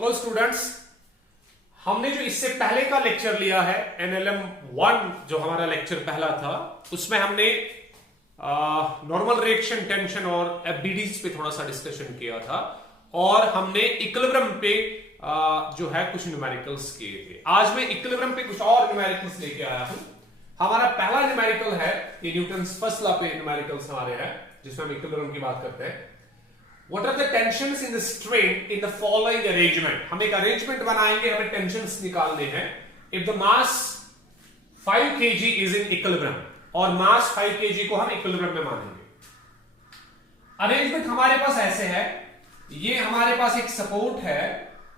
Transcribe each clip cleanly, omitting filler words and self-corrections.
Hello students, हमने जो इससे पहले का लेक्चर लिया है NLM 1 जो हमारा लेक्चर पहला था, उसमें हमने नॉर्मल रिएक्शन टेंशन और FBDs पे थोड़ा सा डिस्कशन किया था और हमने इक्विलिब्रियम पे जो है कुछ न्यूमेरिकल्स किए थे। आज मैं इक्विलिब्रियम पे कुछ और न्यूमेरिकल्स लेके आया हूं। हमारा पहला न्यूमेरिकल है ये न्यूटन्स फर्स्ट लॉ पे न्यूमेरिकल्स हमारे हैं जिसमें हम इक्विलिब्रियम की बात करते हैं। What are the tensions in the string in the following arrangement? हम एक अरेंजमेंट बनाएंगे, हमें टेंशंस निकालने हैं। If the mass 5 kg is in equilibrium और मास 5 kg को हम इक्विलिब्रियम में मानेंगे। अरेंजमेंट हमारे पास ऐसे है, ये हमारे पास एक सपोर्ट है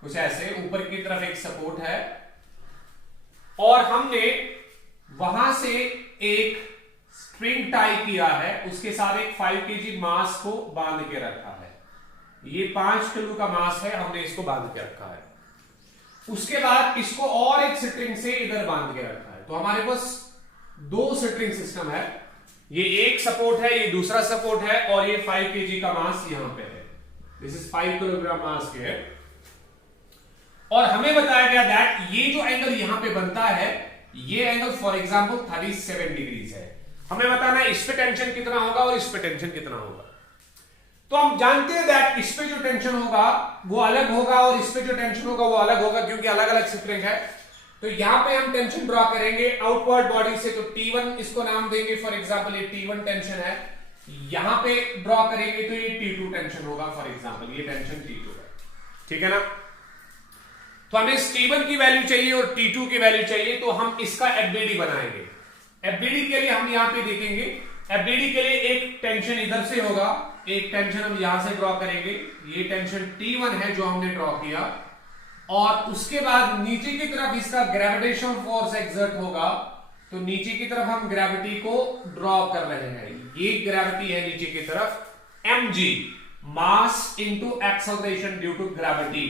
कुछ ऐसे, ऊपर की तरफ एक सपोर्ट है और हमने वहां से एक स्ट्रिंग टाई किया है, उसके साथ एक 5 kg मास को बांध के रखा है। ये 5 किलो का मास है, हमने इसको बांध के रखा है। उसके बाद इसको और एक स्ट्रिंग से इधर बांध के रखा है। तो हमारे पास दो स्ट्रिंग सिस्टम है, ये एक सपोर्ट है, ये दूसरा सपोर्ट है और ये 5 kg का मास यहां पे है। दिस इज 5 किलोग्राम मास के। और हमें बताया गया दैट ये जो एंगल यहां पे बनता है, ये एंगल फॉर एग्जांपल 37 डिग्रीज है। हमें बताना है इस पे टेंशन कितना होगा और इस पे टेंशन कितना होगा। तो हम जानते हैं दैट इस पे जो टेंशन होगा वो अलग होगा और इस पे जो टेंशन होगा वो अलग होगा, क्योंकि अलग अलग स्प्रिंग है। तो यहां पे हम टेंशन ड्रॉ करेंगे आउटवर्ड बॉडी से, तो T1 इसको नाम देंगे, फॉर एग्जांपल ये T1 टेंशन है। यहां पे ड्रॉ करेंगे तो ये T2 टेंशन होगा, फॉर एग्जांपल ये टेंशन T2 है, ठीक है ना। तो हमें इस T1 की वैल्यू चाहिए और T2 की वैल्यू चाहिए, तो हम इसका FBD बनाएंगे। FBD के लिए हम यहां पे देखेंगे, FBD के लिए एक टेंशन इधर से होगा, एक टेंशन हम यहां से ड्रॉ करेंगे, ये टेंशन T1 है जो हमने ड्रॉ किया, और उसके बाद नीचे की तरफ इसका ग्रेविटेशनल फोर्स एक्सर्ट होगा। तो नीचे की तरफ हम ग्रेविटी को ड्रॉ कर रहे हैं, ये ग्रेविटी है नीचे की तरफ mg, mass into acceleration due to gravity.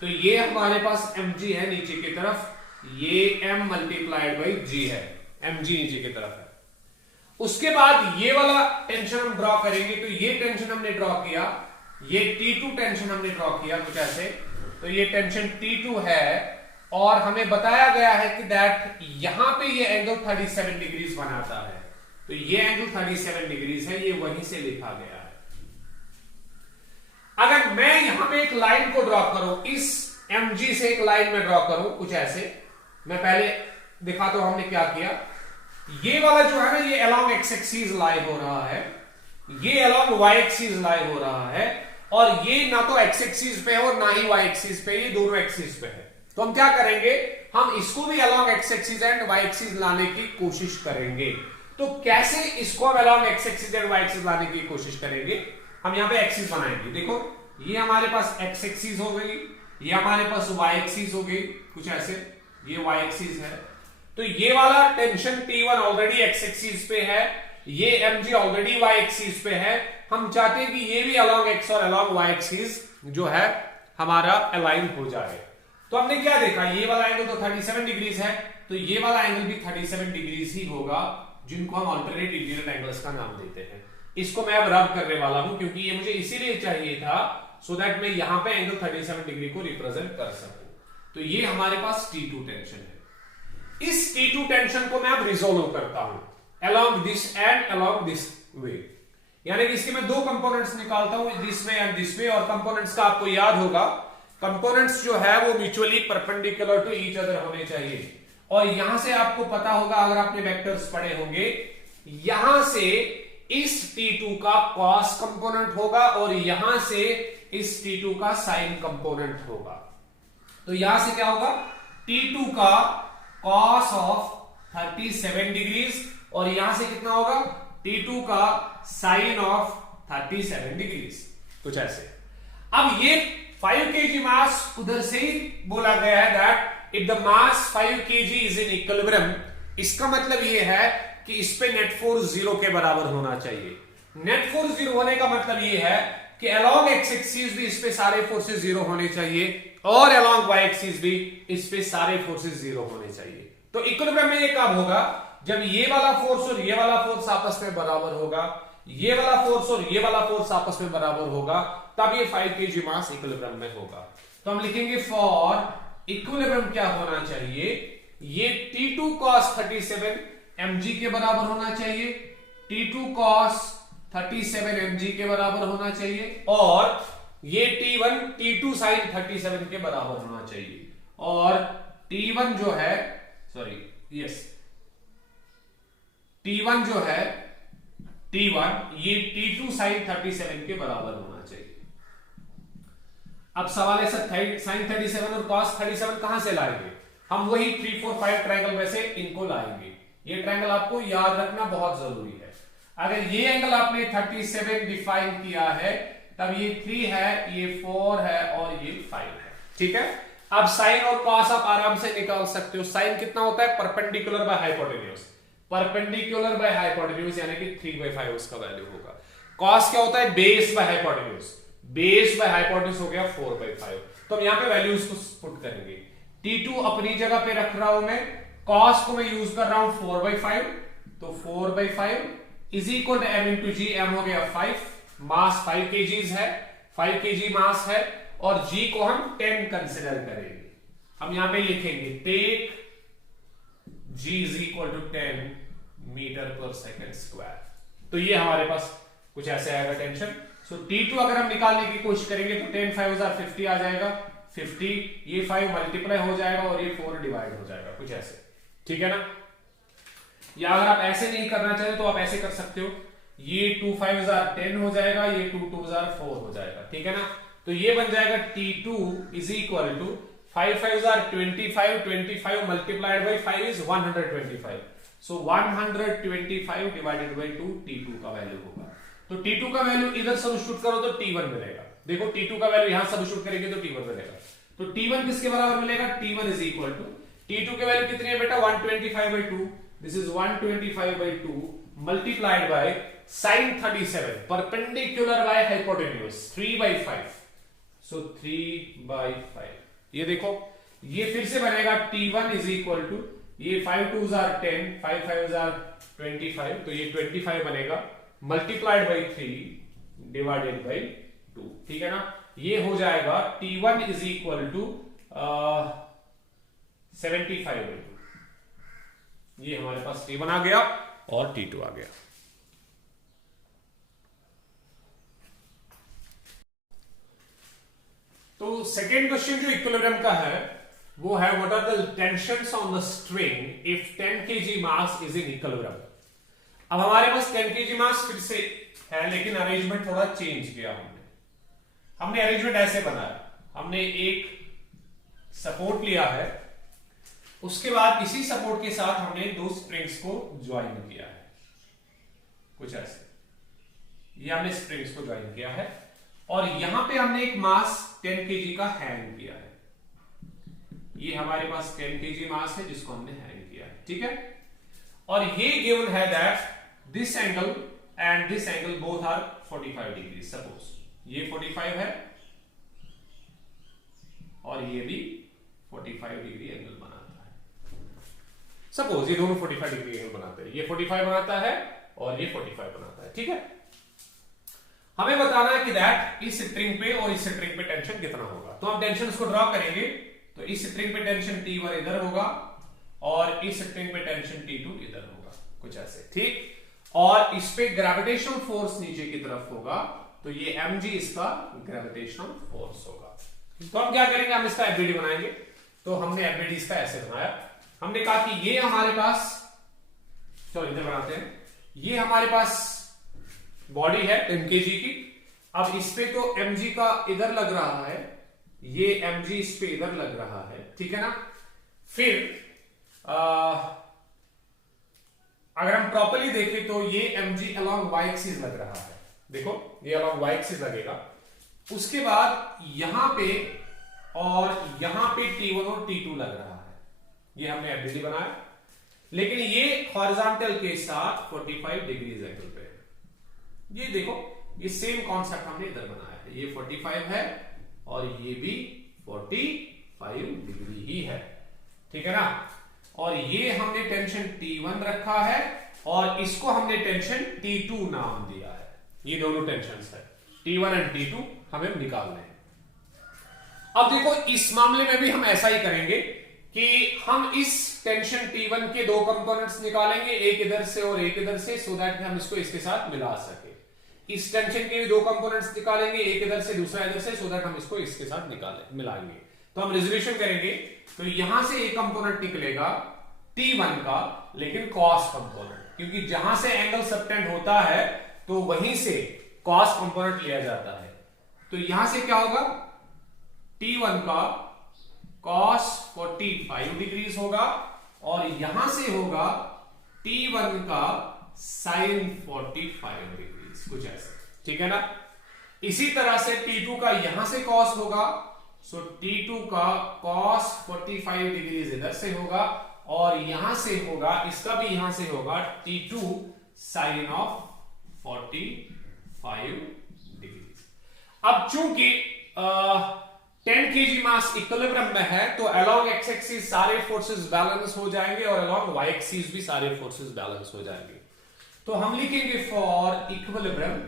तो ये हमारे पास mg है नीचे की तरफ, ये m मल्टीप्लाइड बाई g है, mg नीचे की तरफ है। उसके बाद ये वाला टेंशन हम ड्रॉ करेंगे, तो ये टेंशन हमने ड्रॉ किया, ये T2 टेंशन हमने ड्रॉ किया कुछ ऐसे। तो ये टेंशन T2 है और हमें बताया गया है कि दैट यहां पे ये एंगल 37 डिग्रीज बनाता है। तो ये एंगल 37 डिग्रीज है, ये वहीं से लिखा गया है। अगर मैं यहां पे एक लाइन को ड्रॉ करूं, इस mg से एक लाइन में ड्रॉ करूं कुछ ऐसे, मैं पहले दिखाता हूं हमने क्या किया। ये वाला जो है ना, ये अलोंग एक्स एक्सिस लाई हो रहा है, ये अलोंग वाई एक्सिस लाई हो रहा है, और ये ना तो एक्स एक्सिस पे है और ना ही वाई एक्सिस पे, ये दोनों एक्सिस पे है। तो हम क्या करेंगे, हम इसको भी along X axis and Y axis लाने की कोशिश करेंगे। तो कैसे इसको हम along X axis and Y axis लाने की कोशिश करेंगे, हम यहां पे एक्सिस बनाएंगे। देखो ये हमारे पास एक्स एक्सिस हो गई, ये हमारे पास वाई एक्सिस हो गई कुछ ऐसे, ये वाई एक्सिस है। तो ये वाला tension T1 already x axis पे है, ये mg ऑलरेडी y एक्सिस पे है। हम चाहते हैं कि ये भी अलोंग x और अलोंग y एक्सिस जो है हमारा अलाइन हो जाए। तो हमने क्या देखा, ये वाला एंगल तो 37 डिग्रीज है, तो ये वाला एंगल भी 37 डिग्रीज ही होगा, जिनको हम अल्टरनेट इंटीरियर एंगल्स का नाम देते हैं। इसको मैं अब रब करने वाला हूं, क्योंकि ये मुझे इसीलिए चाहिए था सो दैट मैं यहां पे एंगल 37 डिग्री को रिप्रेजेंट कर सकूं। तो ये हमारे पास T2 टेंशन है। इस T2 टेंशन को मैं अब रिजोल्व करता हूं along this and along this way, यानी कि इसके मैं दो कंपोनेंट्स निकालता हूं, this way and this way. और कंपोनेंट्स का आपको याद होगा, कंपोनेंट्स जो है वो mutually perpendicular to each other होने चाहिए। और यहां से आपको पता होगा, अगर आपने वेक्टर्स पढ़े होंगे, यहां से इस T2 का कॉस कंपोनेंट होगा और यहां से इस T2 का साइन कंपोनेंट होगा। तो यहां से क्या होगा, T2 का cos ऑफ 37 डिग्रीज और यहां से कितना होगा, T2 का साइन ऑफ 37 डिग्रीज कुछ ऐसे। अब ये 5 kg मास उधर से ही बोला गया है that if the mass 5 kg is in equilibrium, इसका मतलब ये है कि इस पे नेट फोर्स 0 के बराबर होना चाहिए। नेट फोर्स 0 होने का मतलब ये है कि अलोंग एक्स एक्सिस भी इस पे सारे फोर्सेस 0 होने चाहिए और अलोंग वाई एक्सिस भी इस पे सारे फोर्सेस 0 होने चाहिए। तो इक्विलिब्रियम में ये कब होगा, जब ये वाला फोर्स और ये वाला फोर्स आपस में बराबर होगा, ये वाला फोर्स और ये वाला फोर्स आपस में बराबर होगा, तब ये 5 kg मास इक्विलिब्रियम में होगा। तो हम लिखेंगे फॉर इक्विलिब्रियम क्या होना चाहिए, ये T2 cos 37 mg के बराबर होना चाहिए, T2 cos 37 mg के बराबर होना चाहिए, और ये T1 T2 sin 37 के बराबर होना चाहिए, और T1 जो है T1 जो है T1 ये T2 sin 37 के बराबर होना चाहिए। अब सवाल है सर sin 37 और cos 37 कहां से लाएंगे, हम वही 3 4 5 ट्रायंगल में से इनको लाएंगे। ये ट्रायंगल आपको याद रखना बहुत जरूरी है। अगर ये एंगल आपने 37 डिफाइन किया है तब ये 3 है, ये 4 है और ये 5 है, ठीक है। अब साइन और कॉस आप आराम से निकाल सकते हो। साइन कितना होता है, perpendicular by hypotenuse, perpendicular by hypotenuse यानी कि 3/5 उसका वैल्यू होगा। कॉस क्या होता है, base by hypotenuse, base by hypotenuse हो गया 4/5। तो हम यहां पे वैल्यूज को पुट करेंगे। T2 अपनी जगह पे रख रहा हूं मैं, कॉस को मैं यूज कर रहा हूं 4/5, तो 4/5 is equal to m into G, m हो गया 5, मास 5 kg है, 5 kg मास है, और g को हम 10 कंसिडर करेंगे। हम यहां पे लिखेंगे take g is equal to 10 metre पर सेकेंड स्क्वायर। तो ये हमारे पास कुछ ऐसे आएगा टेंशन। सो T2 अगर हम निकालने की कोशिश करेंगे तो 10 5 50 आ जाएगा, 50, ये 5 मल्टीप्लाई हो जाएगा और ये 4 डिवाइड हो जाएगा, कुछ ऐसे, ठीक है ना। या अगर आप ऐसे नहीं करना चाहते तो आप ऐसे कर सकते हो, ये 2 5 10 हो जाएगा, ये 2 2 4 हो जाएगा, ठीक है ना। तो ये बन जाएगा T2 is equal to 5 5 25, 25 multiplied by 5 is 125, so 125 divided by 2 T2 का वैल्यू होगा। तो T2 का वैल्यू इधर सब्स्टिट्यूट करो तो T1 मिलेगा। देखो T2 का वैल्यू यहां सब्स्टिट्यूट करेंगे तो T1 मिलेगा। तो T1 किसके बराबर मिलेगा, T1 is equal to, T2 के वैल्यू कितनी है बेटा, 125/2, this is 125/2 multiplied by sin 37 perpendicular by hypotenuse 3/5, सो 3/5। ये देखो ये फिर से बनेगा T1 इज इक्वल टू, ये 5 2 10, 5 5 25, तो ये 25 बनेगा मल्टीप्लाइड बाई 3 डिवाइडेड बाई 2, ठीक है ना। ये हो जाएगा T1 इज इक्वल टू 75/2। ये हमारे पास T1 आ गया और T2 आ गया। तो सेकेंड क्वेश्चन जो इक्विलिब्रियम का है वो है what are the tensions on the string if 10 kg mass is in equilibrium. अब हमारे पास 10 kg मास फिर से है, लेकिन अरेंजमेंट थोड़ा चेंज किया हमने अरेंजमेंट ऐसे बनाया, हमने एक सपोर्ट लिया है, उसके बाद इसी सपोर्ट के साथ हमने 2 स्प्रिंग्स को ज्वाइन किया है, कुछ ऐसे। ये हमने स्प्रिंग्स को ज्वाइन किया है और यहां पे हमने एक मास 10 kg का हैंग किया है। ये हमारे पास 10 kg मास है जिसको हमने हैंग किया है, ठीक है। और ये गिवन है that this angle and this angle both are 45 degree. Suppose ये 45 है और ये भी 45 डिग्री एंगल बनाता है। सपोज ये दोनों 45 डिग्री एंगल बनाते हैं, ये 45 बनाता है और ये 45 बनाता है, ठीक है। हमें बताना है कि दैट इस स्ट्रिंग पे और इस स्ट्रिंग पे टेंशन कितना होगा। तो हम टेंशन को ड्रॉ करेंगे, तो इस स्ट्रिंग पे टेंशन T1 इधर होगा और इस स्ट्रिंग पे टेंशन T2 इधर होगा, कुछ ऐसे, ठीक। और इस पे ग्रेविटेशनल फोर्स नीचे की तरफ होगा, तो ये mg इसका ग्रेविटेशनल फोर्स होगा। तो हम क्या करेंगे, हम इसका एफबीडी बनाएंगे। तो हमने एफबीडी इसका ऐसे बनाया, हमने कहा कि ये हमारे पास, चलो इधर बनाते हैं, ये हमारे पास बॉडी है 10 kg की। अब इस पे तो mg का इधर लग रहा है, ये mg इस पे इधर लग रहा है, ठीक है ना। फिर अगर हम प्रॉपर्ली देखें तो ये mg अलोंग y एक्सिस लग रहा है, देखो ये अलोंग y एक्सिस लगेगा। उसके बाद यहां पे और यहां पे T1 और T2 लग रहा है, ये हमने एफबीडी बनाया, लेकिन ये हॉरिजॉन्टल के साथ 45 डिग्री एंगल पे है। ये देखो ये सेम कॉन्सेप्ट हमने इधर बनाया है, ये 45 है और ये भी 45 डिग्री ही है, ठीक है ना। और ये हमने टेंशन T1 रखा है और इसको हमने टेंशन T2 नाम दिया है। ये दोनों टेंशंस है, T1 एंड T2 हमें निकालने हैं। अब देखो इस मामले में भी हम ऐसा ही करेंगे कि हम इस टेंशन T1 के दो कंपोनेंट्स निकालेंगे, एक इधर से और एक इधर से, सो दैट हम इसको इसके साथ मिला सके। इस टेंशन के भी दो कंपोनेंट्स निकालेंगे, एक इधर से दूसरा इधर से, सो दैट हम इसको इसके साथ मिलाएंगे। तो हम रिजोल्यूशन करेंगे, तो यहां से एक कंपोनेंट निकलेगा T1 का, लेकिन कॉस कंपोनेंट, क्योंकि जहां से एंगल सबटेंड होता है तो वहीं से कॉस कंपोनेंट लिया जाता है। तो यहां से क्या होगा, T1 का cos 45 डिग्रीज होगा, और यहां से होगा T1 का sin 45 डिग्रीज, कुछ ऐसा, ठीक है ना। इसी तरह से T2 का यहां से cos होगा, सो T2 का cos 45 डिग्रीज इधर से होगा, और यहां से होगा, इसका भी यहां से होगा T2 sin ऑफ 45 डिग्रीज। अब चूंकि 10 kg मास इक्विलिब्रियम में है, तो अलोंग एक्स एक्सिस सारे फोर्सेस बैलेंस हो जाएंगे और अलोंग वाई एक्सिस भी सारे फोर्सेस बैलेंस हो जाएंगे। तो हम लिखेंगे फॉर इक्विलिब्रियम,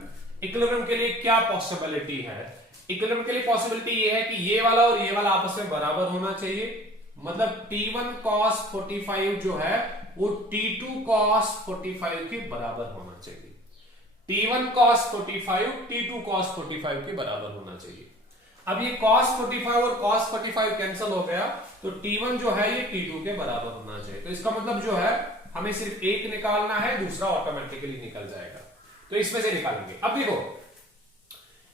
इक्विलिब्रियम के लिए क्या पॉसिबिलिटी है, इक्विलिब्रियम के लिए पॉसिबिलिटी ये है कि ये वाला और ये वाला आपस में बराबर होना चाहिए, मतलब T1 cos 45 जो है वो T2 cos 45 के बराबर होना चाहिए। T1 cos 45 T2 cos 45 के बराबर होना चाहिए। अब ये cos 45 और cos 45 कैंसिल हो गया, तो T1 जो है ये T2 के बराबर होना चाहिए। तो इसका मतलब जो है हमें सिर्फ एक निकालना है, दूसरा ऑटोमेटिकली निकल जाएगा। तो इसमें से निकालेंगे। अब देखो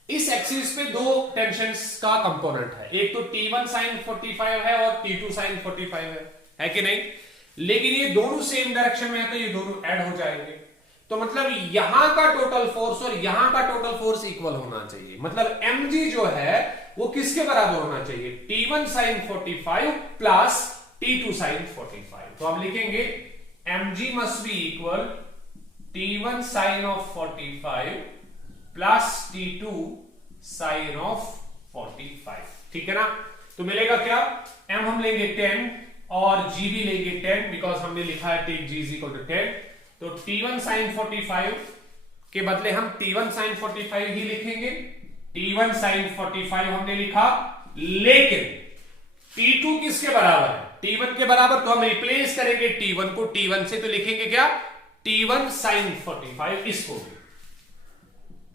इस एक्सिस पे दो टेंशंस का कंपोनेंट है, एक तो T1 sin 45 है और T2 sin 45 है कि नहीं, लेकिन ये दोनों सेम डायरेक्शन में है, तो ये दोनों ऐड हो जाएंगे। तो मतलब यहां का टोटल फोर्स और यहां का टोटल फोर्स इक्वल होना चाहिए, मतलब mg जो है वो किसके बराबर होना चाहिए, T1 sin 45 plus T2 sin 45। तो हम लिखेंगे mg must be equal T1 sin of 45 plus T2 sin of 45, ठीक है ना। तो मिलेगा क्या, m हम लेंगे 10 और g भी लेंगे 10, बिकॉज हमने लिखा है take g is equal to 10। तो T1 sin 45 के बदले हम T1 sin 45 ही लिखेंगे, T1 sin 45 हमने लिखा, लेकिन T2 किसके बराबर है, T1 के बराबर, तो हम रिप्लेस करेंगे T1 को T1 से, तो लिखेंगे क्या, T1 sin 45, इसको भी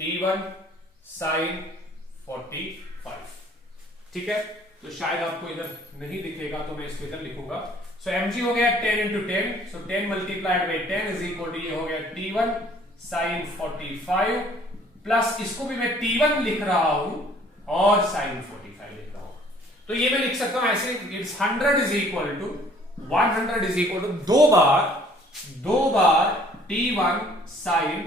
T1 sin 45, ठीक है। तो शायद आपको इधर नहीं दिखेगा, तो मैं इसको इधर लिखूंगा। सो mg हो गया 10 into 10, so 10 multiplied by 10 is equal to, ये हो गया T1 sin 45 प्लस इसको भी मैं T1 लिख रहा हूं और sin 45 लिख रहा हूं। तो ये मैं लिख सकता हूं ऐसे, it's 100 is equal to 100 is equal to दो बार T1 sin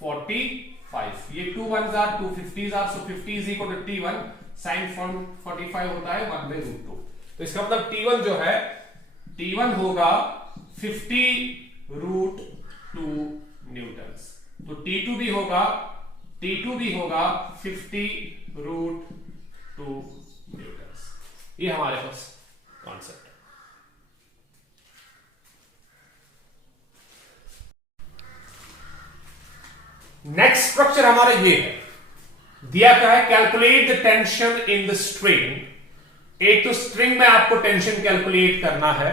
45, ये 2 1s are 2 50s are, so 50 is equal to T1 sin 45 होता है 1/√2। तो इसका मतलब T1 जो है, T1 होगा 50√2 न्यूटन्स, तो T2 भी होगा 50√2 न्यूटन्स। ये हमारे पास कॉन्सेप्ट है। नेक्स्ट स्ट्रक्चर हमारा ये है, दिया क्या है, calculate the tension in the string. एक तो स्ट्रिंग में आपको टेंशन कैलकुलेट करना है,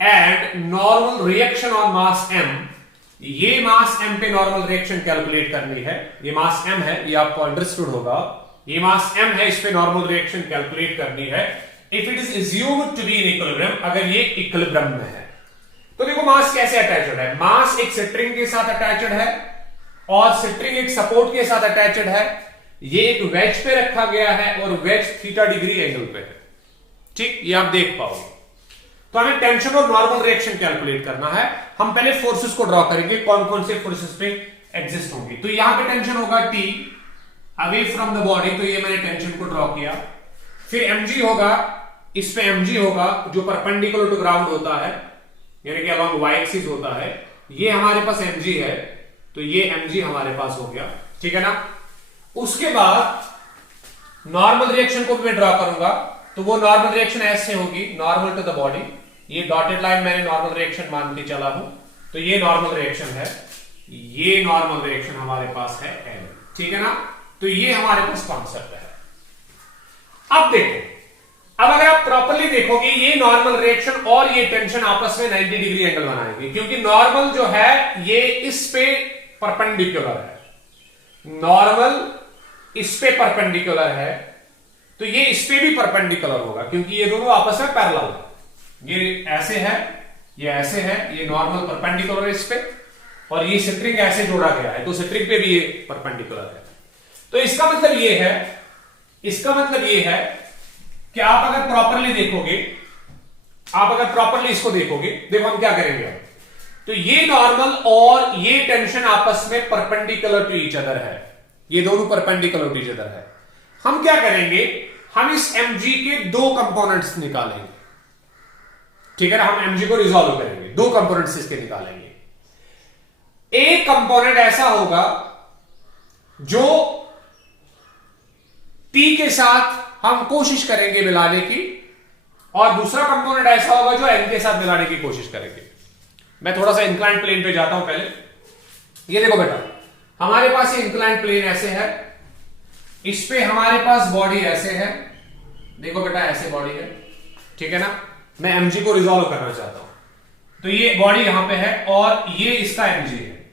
and normal reaction on mass m, ये मास m पे नॉर्मल रिएक्शन कैलकुलेट करनी है। ये मास m है, ये आपको अंडरस्टूड होगा, ये मास m है, इस पे नॉर्मल रिएक्शन कैलकुलेट करनी है। If it is assumed to be in equilibrium, अगर ये इक्विलिब्रियम में है, तो देखो मास कैसे अटैच्ड है, मास एक स्ट्रिंग के साथ अटैच्ड है और स्ट्रिंग एक सपोर्ट के साथ अटैच्ड है। ये एक वेज पे रखा गया है और वेज थीटा डिग्री एंगल पे है, ठीक, ये आप देख पाओगे। तो हमें टेंशन और नॉर्मल रिएक्शन कैलकुलेट करना है। हम पहले फोर्सेस को ड्रॉ करेंगे, कौन कौन से फोर्सेस पे एग्जिस्ट होंगे। तो यहां पे टेंशन होगा T away from the body, तो ये मैंने टेंशन को ड्रॉ किया। फिर mg होगा, इस पे mg होगा जो परपेंडिकुलर टू ग्राउंड होता है, यानी कि अलोंग y एक्सिस होता है। ये हमारे पास mg है, तो ये mg हमारे पास हो गया, ठीक है ना। उसके बाद नॉर्मल रिएक्शन को भी मैं ड्रॉ करूंगा, तो वो नॉर्मल रिएक्शन ऐसे होगी, नॉर्मल टू द बॉडी, ये डॉटेड लाइन मैंने नॉर्मल रिएक्शन मान के चला हूं, तो ये नॉर्मल रिएक्शन है, ये नॉर्मल रिएक्शन हमारे पास है N, ठीक है ना। तो ये हमारे पास कॉन्सेप्ट है। अब देखो, अब अगर आप प्रॉपरली देखोगे ये नॉर्मल रिएक्शन और ये टेंशन आपस में 90 डिग्री एंगल बनाएंगे, क्योंकि नॉर्मल जो है ये इस पे परपेंडिकुलर है, नॉर्मल इस पे परपेंडिकुलर है, तो ये इस पे भी परपेंडिकुलर होगा, क्योंकि ये दोनों आपस में पैरेलल है। ये ऐसे है, ये ऐसे है, ये नॉर्मल परपेंडिकुलर है इस पे, और ये स्ट्रिंग ऐसे जोड़ा गया है, तो स्ट्रिंग पे भी ये परपेंडिकुलर है। तो इसका मतलब ये है, इसका मतलब ये है कि आप अगर प्रॉपरली देखोगे, आप अगर प्रॉपरली इसको देखोगे, देखो हम क्या करेंगे, तो ये नॉर्मल और ये टेंशन आपस में परपेंडिकुलर टू ईच अदर है, ये दोनों परपेंडिकुलर टू ईच अदर है। हम क्या करेंगे, हम इस mg के दो कंपोनेंट्स निकालेंगे, ठीक है ना, हम mg को रिजॉल्व करेंगे, दो कंपोनेंट्स इसके निकालेंगे। एक कंपोनेंट ऐसा होगा जो P के साथ हम कोशिश करेंगे मिलाने की, और दूसरा कंपोनेंट ऐसा होगा जो N के साथ मिलाने की कोशिश करेंगे। मैं थोड़ा सा इंक्लाइंड प्लेन पे जाता हूं पहले। ये देखो बेटा, हमारे पास ये इंक्लाइंड प्लेन ऐसे है, इस पे हमारे पास बॉडी ऐसे है, देखो बेटा ऐसे बॉडी है, ठीक है ना। मैं mg को रिजॉल्व करना चाहता हूं, तो ये बॉडी यहां पे है और ये इसका mg है,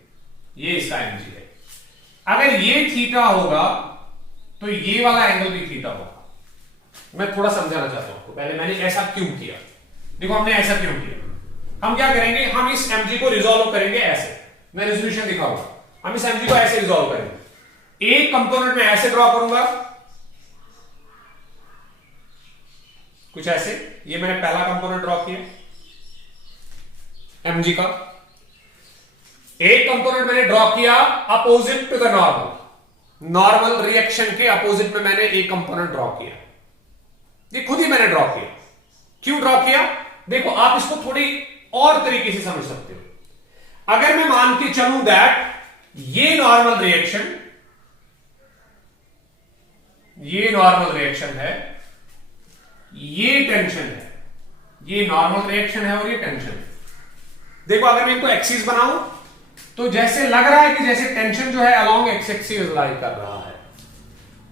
ये इसका mg है। अगर ये थीटा होगा तो ये वाला एंगल भी थीटा होगा। मैं थोड़ा समझाना चाहता हूं आपको, पहले मैंने ऐसा क्यों किया, देखो हमने ऐसा क्यों किया। हम क्या करेंगे, हम इस mg को रिजॉल्व करेंगे ऐसे, मैं रेजोल्यूशन दिखाऊंगा। हम इस mg को ऐसे रिजॉल्व करेंगे, एक कंपोनेंट में ऐसे ड्रॉ करूंगा, कुछ ऐसे, ये मैंने पहला कंपोनेंट ड्रॉ किया mg का। एक कंपोनेंट मैंने ड्रॉ किया opposite to the normal, normal reaction के अपोजिट में मैंने एक कंपोनेंट ड्रॉ किया, ये खुद ही मैंने ड्रॉ किया। क्यों ड्रॉ किया, देखो आप इसको थोड़ी और तरीके से समझ सकते हो। अगर मैं मान के चलूं दैट ये नॉर्मल रिएक्शन, ये नॉर्मल रिएक्शन है, ये टेंशन है, ये नॉर्मल रिएक्शन है और ये टेंशन है। देखो अगर मैं इनको एक्सिस बनाऊं तो जैसे लग रहा है कि जैसे टेंशन जो है अलोंग एक्स एक्सिस लाई कर रहा है,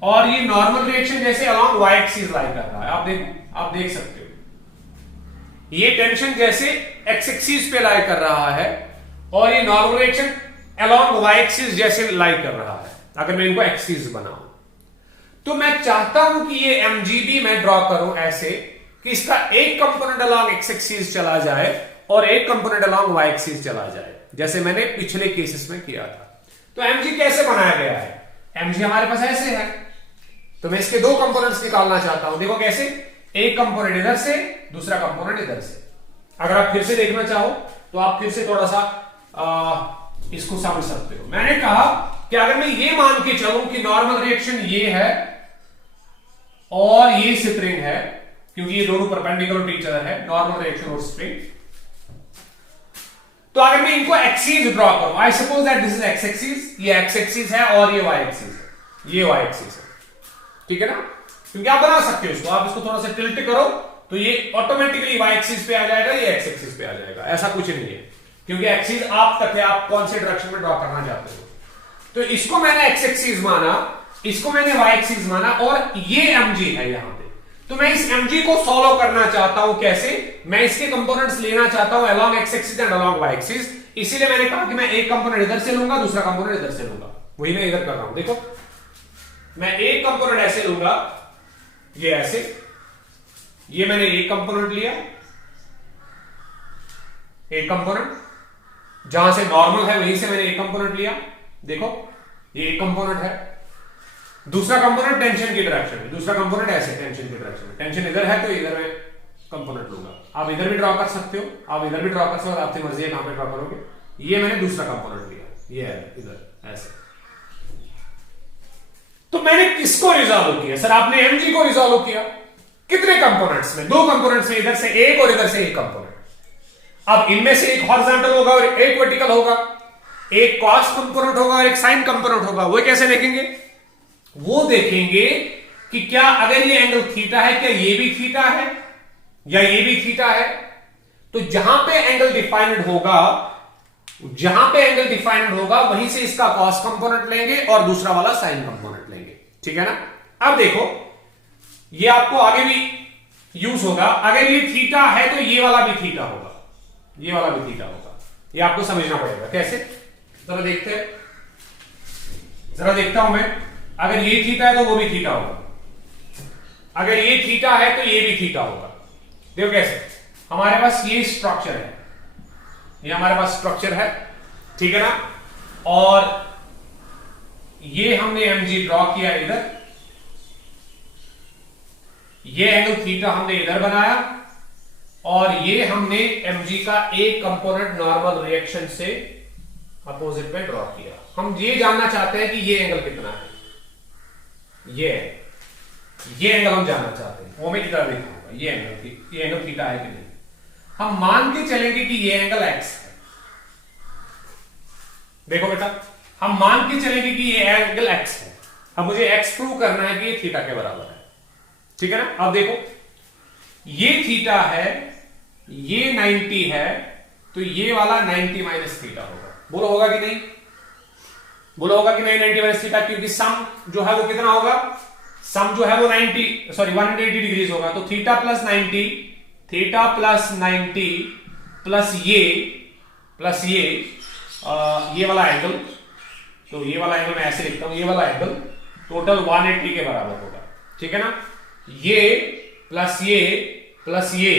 और ये नॉर्मल रिएक्शन जैसे अलोंग वाई एक्सिस लाई कर रहा है। आप देखो, आप देख सकते हो, ये टेंशन जैसे एक्स एक्सिस पे लाई कर रहा है और ये normal reaction along Y axis जैसे लाई कर रहा है। अगर मैं इनको एक्सिस बनाऊं तो मैं चाहता हूं कि ये mgb मैं ड्रॉ करूं ऐसे कि इसका एक कंपोनेंट अलोंग एक्स एक्सिस चला जाए और एक कंपोनेंट अलोंग वाई एक्सिस चला जाए, जैसे मैंने पिछले केसेस में किया था। तो mg कैसे बनाया गया है, mg हमारे पास ऐसे है, तो मैं इसके दो कंपोनेंट्स निकालना चाहता हूं। देखो कैसे, एक कंपोनेंट इधर से, दूसरा कंपोनेंट इधर से। अगर आप फिर से देखना चाहो तो आप फिर से थोड़ा सा इसको समझ सकते हो। मैंने कहा कि अगर मैं ये मान के चलूं कि नॉर्मल रिएक्शन ये है और ये स्प्रिंग है, क्योंकि ये दोनों परपेंडिकुलर टू ईच अदर है, नॉर्मल रिएक्शन और स्प्रिंग, तो अगर मैं इनको एक्सिस ड्रॉ करूं, I suppose that this is x axis, ये एक्स एक्सिस है और ये वाई एक्सिस है, ये वाई एक्सिस है, ठीक है ना। क्योंकि आप बना सकते हो इसको, आप इसको थोड़ा सा टिल्ट करो तो ये ऑटोमेटिकली वाई एक्सिस पे आ जाएगा, ये एक्स एक्सिस पे आ जाएगा। ऐसा कुछ नहीं है, क्योंकि एक्सिस आप तक है, आप कौन से डायरेक्शन में ड्रॉ करना चाहते हो। तो इसको मैंने एक्स एक्सिस माना, इसको मैंने वाई एक्सिस माना, और ये mg है यहां पे। तो मैं इस mg को सॉल्व करना चाहता हूं, कैसे, मैं इसके कंपोनेंट्स लेना चाहता हूं along X axis and along Y axis. इसीलिए मैंने कहा कि मैं एक कंपोनेंट इधर से लूंगा, दूसरा कंपोनेंट इधर से लूंगा, वही मैं इधर कर रहा हूं। देखो मैं एक कंपोनेंट ऐसे लूंगा, ये ऐसे, ये मैंने एक कंपोनेंट लिया, एक कंपोनेंट जहां से नॉर्मल है वहीं से मैंने एक कंपोनेंट लिया, देखो ये एक कंपोनेंट है। दूसरा कंपोनेंट टेंशन की डायरेक्शन में, दूसरा कंपोनेंट ऐसे टेंशन की डायरेक्शन में, टेंशन इधर है तो इधर मैं कंपोनेंट लूंगा। आप इधर भी ड्रॉ कर सकते हो, आप इधर भी ड्रॉ कर सकते हो, आपकी मर्जी है कहां पे ड्रॉ करोगे। ये मैंने दूसरा कंपोनेंट लिया, ये है इधर ऐसे। तो मैंने किसको रिजॉल्व किया सर, आपने mg को रिजॉल्व किया। कितने कंपोनेंट्स में, दो कंपोनेंट्स में, इधर से एक और इधर से एक कंपोनेंट। अब इनमें से एक हॉरिजॉन्टल होगा और एक वर्टिकल होगा, एक कॉस कंपोनेंट होगा और एक साइन कंपोनेंट होगा। वो कैसे देखेंगे, वो देखेंगे कि क्या अगर ये एंगल थीटा है, क्या ये भी थीटा है या ये भी थीटा है। तो जहां पे एंगल डिफाइंड होगा, जहां पे एंगल डिफाइंड होगा वहीं से इसका कॉस कंपोनेंट लेंगे और दूसरा वाला साइन कंपोनेंट लेंगे, ठीक है ना। अब देखो ये आपको आगे भी यूज होगा। अगर ये थीटा है तो ये वाला भी थीटा होगा, ये वाला भी थीटा होगा। ये आपको समझना पड़ेगा। कैसे, जरा देखते हैं, जरा देखता हूं मैं। अगर ये थीटा है तो वो भी थीटा होगा, अगर ये थीटा है तो ये भी थीटा होगा। देखो कैसे, हमारे पास ये स्ट्रक्चर है, ये हमारे पास स्ट्रक्चर है, ठीक है ना, और ये हमने mg ड्रॉ किया इधर, ये एंगल थीटा हमने इधर बनाया, और ये हमने mg का एक कंपोनेंट नॉर्मल रिएक्शन से अपोजिट में ड्रॉ किया। हम ये जानना चाहते हैं कि ये एंगल कितना है, ये एंगल हम जानना चाहते हैं। वो मैं कितना देखूंगा, ये एंगल थीटा है कि नहीं। हम मान के चलेंगे कि ये एंगल x है। देखो बेटा, हम मान के चलेंगे कि ये एंगल x है। अब मुझे x प्रूव करना है कि ये थीटा के बराबर है, ठीक है ना। अब देखो, ये थीटा है, ये 90 है, तो ये वाला 90 माइनस थीटा होगा। बोलो होगा कि नहीं, बोलो होगा कि नहीं 90 माइनस थीटा, क्योंकि सम जो है वो कितना होगा, सम जो है वो 180 डिग्रीज होगा। तो theta plus 90, theta plus 90 plus ये वाला एंगल, तो ये वाला एंगल मैं ऐसे लिखता हूं, ये वाला एंगल टोटल 180 के बराबर होगा, ठीक है ना। ये प्लस ये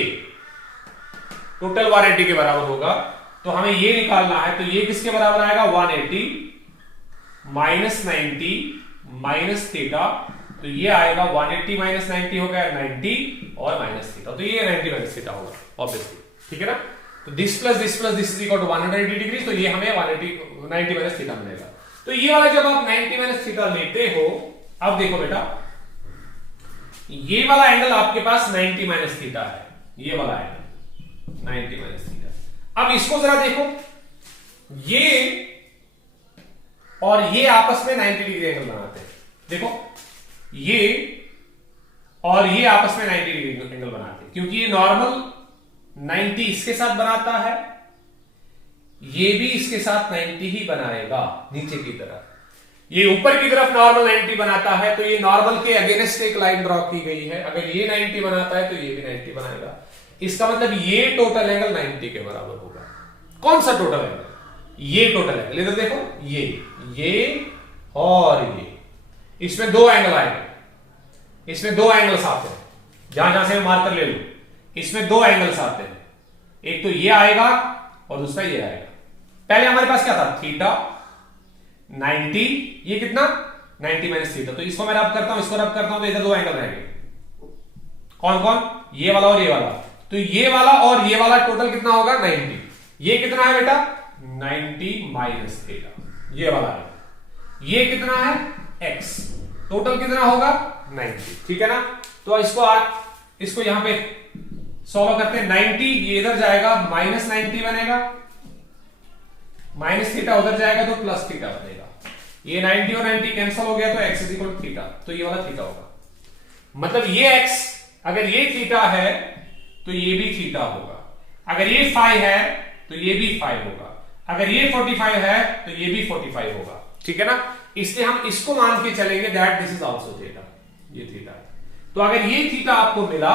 टोटल 180 के बराबर होगा। तो हमें ये निकालना है, तो ये किसके बराबर आएगा, 180 माइनस 90 माइनस थीटा, तो ये आएगा 180 माइनस 90 हो गया 90 और माइनस थीटा, तो ये 90 माइनस थीटा होगा ऑब्वियसली, ठीक है ना। तो this plus this is equal to 180 degree, तो ये हमें 90 माइनस थीटा मिलेगा। तो ये वाला जब आप 90 माइनस थीटा लेते हो, अब देखो बेटा, ये वाला एंगल आपके पास 90 माइनस थीटा है, ये वाला एंगल 90 माइनस थीटा। अब इसको जरा देखो, ये और ये आपस में 90 डिग्री एंगल बनाते हैं। देखो, ये और ये आपस में 90 डिग्री एंगल बनाते हैं, क्योंकि ये नॉर्मल 90 इसके साथ बनाता है, ये भी इसके साथ 90 ही बनाएगा नीचे की तरफ। ये ऊपर की तरफ नॉर्मल 90 बनाता है, तो ये नॉर्मल के अगेंस्ट एक लाइन ड्रॉ की गई है। अगर ये 90 बनाता है तो ये भी 90 बनाएगा। इसका मतलब ये टोटल एंगल 90 के बराबर होगा। कौन सा टोटल एंगल, ये टोटल एंगल। इधर देखो, ये और ये, इसमें दो एंगल आएंगे, इसमें दो एंगल्स आते हैं, जहां जहां से मैं मार्कर ले लूं, इसमें दो एंगल्स आते हैं। एक तो ये आएगा और दूसरा ये आएगा। पहले हमारे पास क्या था, थीटा 90, ये कितना 90 माइनस थीटा। तो इसको मैं रब करता हूं, इसको रब करता हूं, तो इधर दो एंगल रहेंगे। कौन कौन, ये वाला और ये वाला। तो ये वाला और ये वाला टोटल कितना होगा 90। ये कितना है बेटा 90 माइनस थीटा, ये वाला है। ये कितना है x, टोटल कितना होगा 90, ठीक है ना। तो इसको यहां पे सॉल्व करते हैं। 90 ये इधर जाएगा, माइनस 90 बनेगा, माइनस थीटा उधर जाएगा तो प्लस थीटा बनेगा। ये 90 और 90 कैंसिल हो गया, तो x is equal to theta, तो ये वाला थीटा होगा। मतलब ये x, अगर ये थीटा है तो ये भी थीटा होगा। अगर ये फाई है तो ये भी 5 होगा। अगर ये 45 है तो ये भी 45 होगा, ठीक है ना। इसलिए हम इसको मान के चलेंगे that this is also theta, ये थीटा है। तो अगर ये थीटा आपको मिला,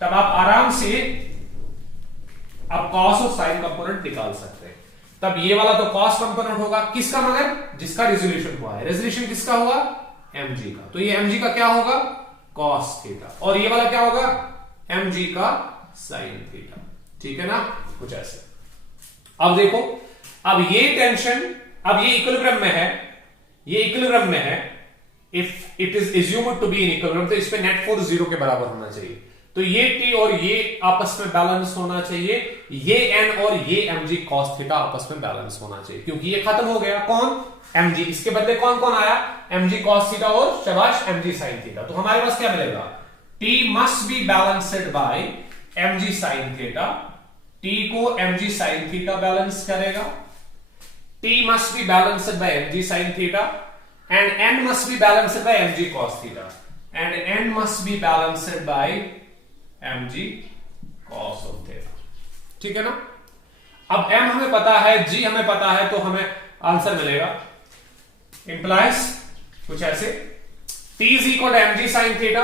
तब आप आराम से आप कॉस और साइन कंपोनेंट निकाल सकते हैं। तब ये वाला तो कॉस कंपोनेंट होगा, किसका, मगर जिसका रेजोल्यूशन हुआ है। रेजोल्यूशन किसका हुआ, mg का। तो ये mg का क्या होगा, कॉस थीटा, और ये वाला क्या होगा, mg का साइन थीटा, ठीक है ना, कुछ ऐसे। अब देखो, अब ये टेंशन, अब ये इक्विलिब्रियम में है, ये इक्विलिब्रियम में है। If it is assumed to be in equilibrium, तो इसमें नेट फोर्स 0 के बराबर होना चाहिए। तो ये T और ये आपस में बैलेंस होना चाहिए, ये N और ये mg cos थीटा आपस में बैलेंस होना चाहिए, क्योंकि ये खत्म हो गया, कौन, mg। इसके बदले कौन कौन आया, mg cos थीटा और शाबाश mg sin थीटा। तो हमारे पास क्या मिलेगा, T must be balanced by mg sin theta. T को mg sin थीटा बैलेंस करेगा, T must be balanced by mg sin theta, and N must be balanced by mg cos theta, and N must be balanced by mg cos of theta, ठीक है ना। अब m हमें पता है, g हमें पता है, तो हमें आंसर मिलेगा इंप्लाइज कुछ ऐसे, t is equal to mg sin theta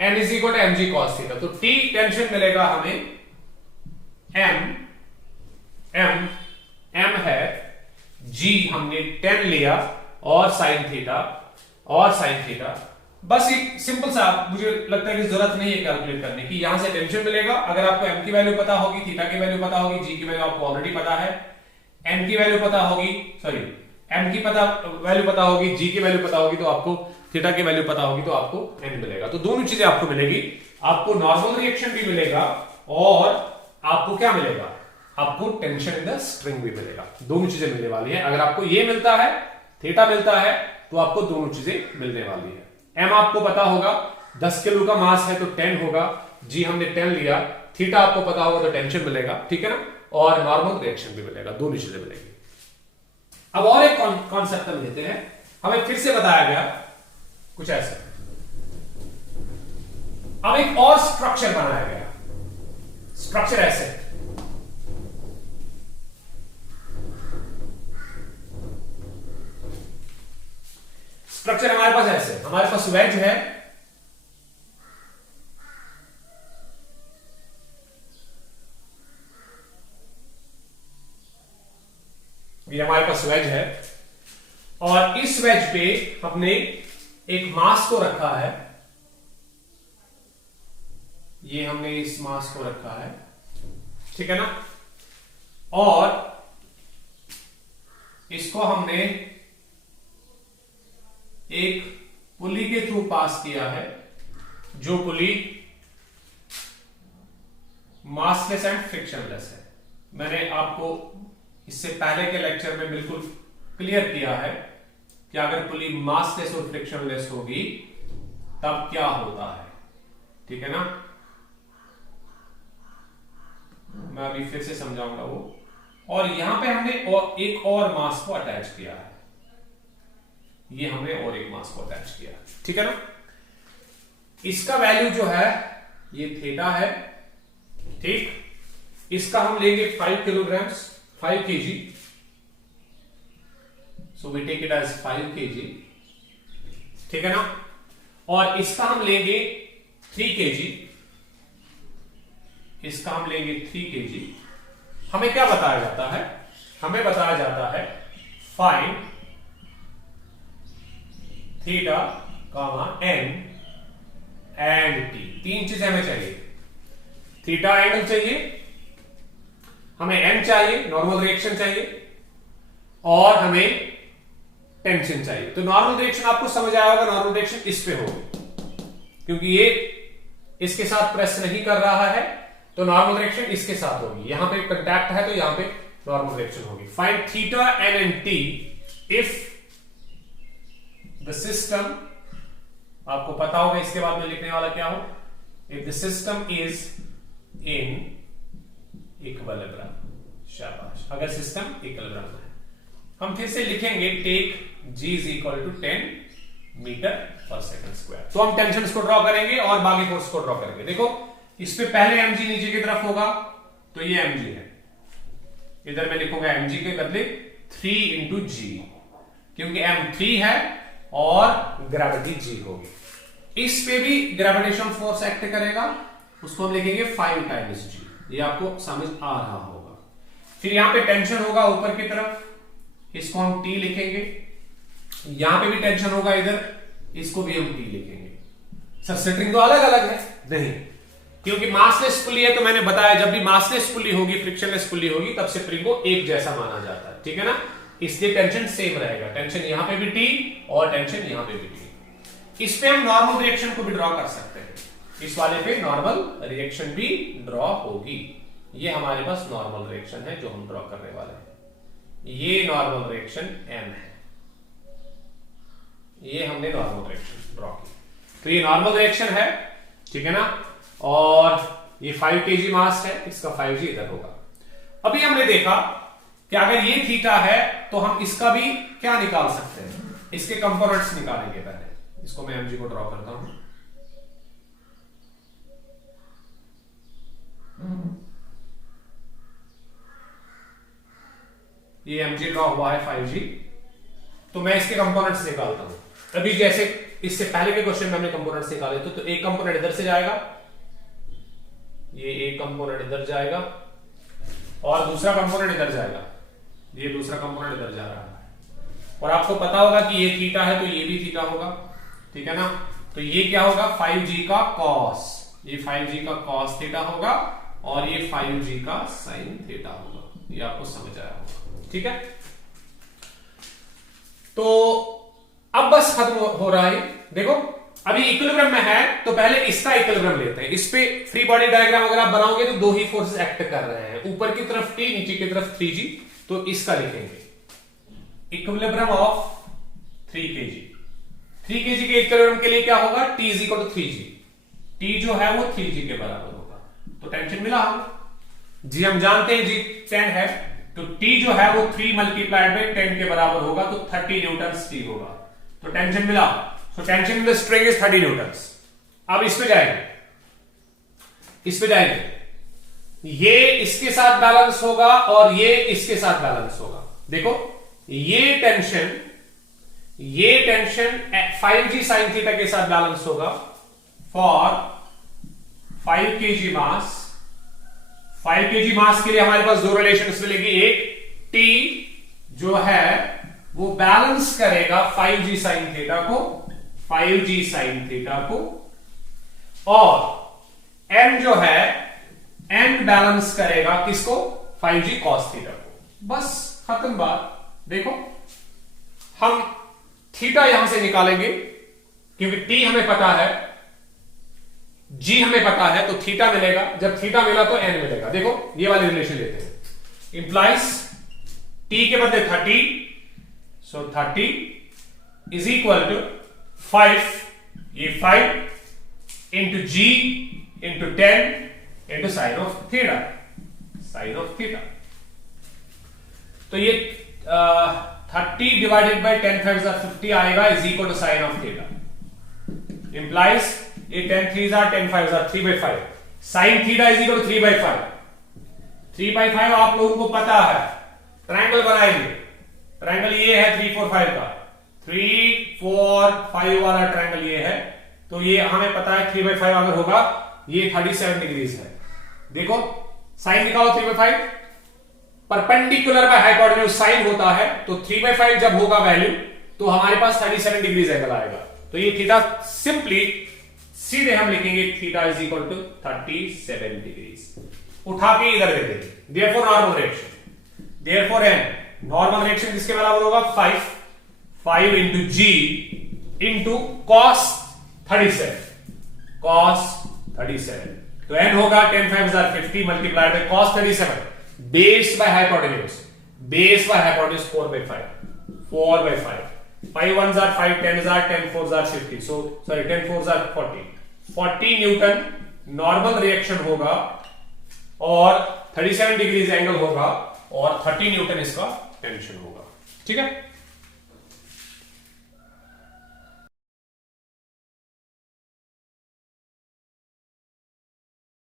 n is equal to M G cos theta. तो t टेंशन मिलेगा हमें m है g हमने 10 लिया और साइन थीटा बस एक सिंपल सा, मुझे लगता है कि जरूरत नहीं है कैलकुलेट करने की। यहां से टेंशन मिलेगा, अगर आपको m की वैल्यू पता होगी, थीटा की वैल्यू पता होगी, g की वैल्यू आपको ऑलरेडी पता है, n की वैल्यू पता होगी, सॉरी m की वैल्यू पता होगी, g की वैल्यू पता होगी, तो आपको थीटा की वैल्यू पता होगी, तो आपको n मिलेगा। तो दोनों चीजें आपको मिलेगी, आपको नॉर्मल रिएक्शन भी मिलेगा और आपको क्या मिलेगा, आपको टेंशन इन द स्ट्रिंग भी मिलेगा। दोनों चीजें मिलने वाली है। अगर आपको ये मिलता है, थीटा मिलता है, तो आपको दोनों चीजें मिलने वाली है। m आपको पता होगा 10 किलो का मास है तो 10 होगा, g हमने 10 लिया, थीटा आपको पता होगा तो टेंशन मिलेगा, ठीक है ना, और नॉर्मल रिएक्शन भी मिलेगा, दोनों चीजें मिलेगी। अब और एक कॉन्सेप्ट हम लेते हैं, हमें फिर से बताया गया कुछ ऐसा, अब एक और स्ट्रक्चर बनाया गया, स्ट्रक्चर ऐसे, स्ट्रक्चर हमारे पास ऐसे, हमारे पास वेज है, ये हमारे पास वेज है और इस वेज पे हमने एक मास को रखा है, ये हमने इस मास को रखा है, ठीक है ना, और इसको हमने एक पुली के थ्रू पास किया है, जो पुली मासलेस एंड फ्रिक्शनलेस है। मैंने आपको इससे पहले के लेक्चर में बिल्कुल क्लियर किया है कि अगर पुली मासलेस और फ्रिक्शनलेस होगी तब क्या होता है, ठीक है ना, मैं अभी फिर से समझाऊंगा वो। और यहां पे हमने एक और मास को अटैच किया है, ये हमने और एक मास को अटैच किया, ठीक है ना। इसका वैल्यू जो है ये थीटा है, ठीक, इसका हम लेंगे 5 kilogram, 5 kg, so we take it as 5 kg, ठीक है ना, और इसका हम लेंगे 3 kg, इसका हम लेंगे 3 kg। हमें क्या बताया जाता है, हमें बताया जाता है find theta comma n and t, तीन चीजें हमें चाहिए, थीटा एंगल चाहिए, हमें n चाहिए, नॉर्मल रिएक्शन चाहिए, और हमें टेंशन चाहिए। तो नॉर्मल रिएक्शन आपको समझ आया होगा, नॉर्मल रिएक्शन इस पे होगी, क्योंकि ये इसके साथ प्रेस नहीं कर रहा है, तो नॉर्मल रिएक्शन इसके साथ होगी। यहां पे कांटेक्ट है तो यहां पे नॉर्मल रिएक्शन होगी। Find theta n and t if the system, आपको पता होगा इसके बाद में लिखने वाला क्या हो, if the system is in equilibrium, शाबाश, अगर सिस्टम इक्विलिब्रियम है। हम फिर से लिखेंगे take g is equal to 10 metre पर सेकंड स्क्वायर। तो हम टेंशन को ड्रॉ करेंगे और बाकी फोर्स को ड्रॉ करेंगे। देखो इस पे पहले mg नीचे की तरफ होगा, तो ये mg है, इधर मैं लिखूंगा mg के बदले 3 इंटू जी, क्योंकि m 3 है और ग्रेविटी g होगी। इस पे भी ग्रेविटेशन फोर्स एक्ट करेगा, उसको हम लिखेंगे 5 टाइम्स g, ये आपको समझ आ रहा होगा। फिर यहां पे टेंशन होगा ऊपर की तरफ, इसको हम t लिखेंगे, यहां पे भी टेंशन होगा इधर, इसको भी हम t लिखेंगे। सर सेटिंग तो अलग अलग है, नहीं, क्योंकि मासलेस पुली है, तो मैंने बताया जब भी मासलेस पुली होगी, फ्रिक्शनलेस पुली होगी, तब स्प्रिंग को एक जैसा माना जाता है, ठीक है ना, इसलिए टेंशन सेम रहेगा, टेंशन यहां पे भी t और टेंशन यहां पे भी t। इस पे हम नॉर्मल रिएक्शन को भी ड्रॉ कर सकते हैं, इस वाले पे नॉर्मल रिएक्शन भी ड्रॉ होगी। ये हमारे पास नॉर्मल रिएक्शन है जो हम ड्रॉ करने वाले हैं, ये नॉर्मल रिएक्शन m है, ये हमने नॉर्मल रिएक्शन ड्रॉ की, तो ये नॉर्मल रिएक्शन है, ठीक है ना, और ये 5 kg मास है, इसका 5g इधर होगा। अभी हमने देखा कि अगर ये थीटा है तो हम इसका भी क्या निकाल सकते हैं, इसके कंपोनेंट्स निकालेंगे। पहले इसको मैं mg को ड्रॉ करता हूं, ये mg ड्रॉ हुआ है 5g, तो मैं इसके कंपोनेंट्स निकालता हूं। अभी जैसे इससे पहले के क्वेश्चन में हमने कंपोनेंट्स निकाले थे, तो एक कंपोनेंट इधर से जाएगा, ये एक कंपोनेंट इधर जाएगा और दूसरा कंपोनेंट इधर जाएगा, ये दूसरा कंपोनेंट इधर जा रहा है। और आपको पता होगा कि ये थीटा है तो ये भी थीटा होगा, ठीक है ना। तो ये क्या होगा 5g का कॉस, ये 5g का कॉस थीटा होगा और ये 5g का साइन थीटा होगा। ये आपको समझ आया होगा, ठीक है। तो अब बस खत्म हो रहा है। देखो अभी इक्विलिब्रियम में है तो पहले इसका इक्विलिब्रियम लेते हैं। इस पे फ्री बॉडी डायग्राम अगर आप बनाओगे तो दो ही फोर्सेस एक्ट कर रहे हैं, ऊपर की तरफ T, नीचे की तरफ 3g। तो इसका लिखेंगे इक्विलिब्रियम ऑफ 3 kg। 3 kg के इक्विलिब्रियम के लिए क्या होगा, T is equal to 3g। T जो है वो 3g के बराबर होगा। तो टेंशन मिला हम जी, हम जानते हैं जी 10 है, तो T जो है वो 3 मल्टीप्लाइड बाई 10 के बराबर होगा, तो 30 न्यूटन T होगा। तो टेंशन मिला, तो tension in the string is 30 Newton. अब इस पे जाएंगे, इस पे जाएंगे, ये इसके साथ बैलेंस होगा और ये इसके साथ बैलेंस होगा। देखो ये टेंशन 5g साइन थीटा के साथ बैलेंस होगा फॉर 5 kg मास। 5 kg मास के लिए हमारे पास दो रिलेशन मिलेगी, एक T जो है वो बैलेंस करेगा 5g साइन थीटा को, 5g साइन थीटा को, और M जो है N बैलेंस करेगा किसको, 5g cos थीटा को। बस खत्म बात। देखो हम थीटा यहां से निकालेंगे क्योंकि T हमें पता है, G हमें पता है, तो थीटा मिलेगा। जब थीटा मिला तो N मिलेगा। देखो ये वाले रिलेशन लेते हैं, इंप्लाइज T के बदले 30, सो 30 इज इक्वल टू 5, ये 5 into G into 10 into sine of theta, sine of theta. तो ये 30 डिवाइडेड बाई 10 5 50 आएगा, is equal to sine of theta. Implies ये 10 3 10 5 3/5, sine theta is equal to 3/5। 3/5 आप लोगों को पता है, ट्रायंगल बनाएंगे, ट्रायंगल ये है 3 4 5 का, 3 4 5 वाला ट्रायंगल ये है, तो ये हमें पता है 3/5 अगर होगा ये 37 डिग्रीज है। देखो साइन निकालो 3/5, परपेंडिकुलर बाय हाइपोटेन्यूज साइन होता है, तो 3/5 जब होगा वैल्यू तो हमारे पास 37 डिग्रीज एंगल आएगा। तो ये थीटा सिंपली सीधे हम लिखेंगे theta is equal to 37 degrees. उठा के इधर दे देंगे, therefore normal reaction, therefore N normal reaction किसके बराबर होगा, 5 into G into cos 37, cos 37। तो n होगा 10 5 50 multiplied by cos 37 base by hypotenuse, base by hypotenuse 4/5, 4/5, 5 1s are 5, 10s are 10, 4s are 50, so sorry 10 4s are 40 Newton normal reaction होगा और 37 degrees angle होगा और 30 Newton इसका tension होगा। ठीक है।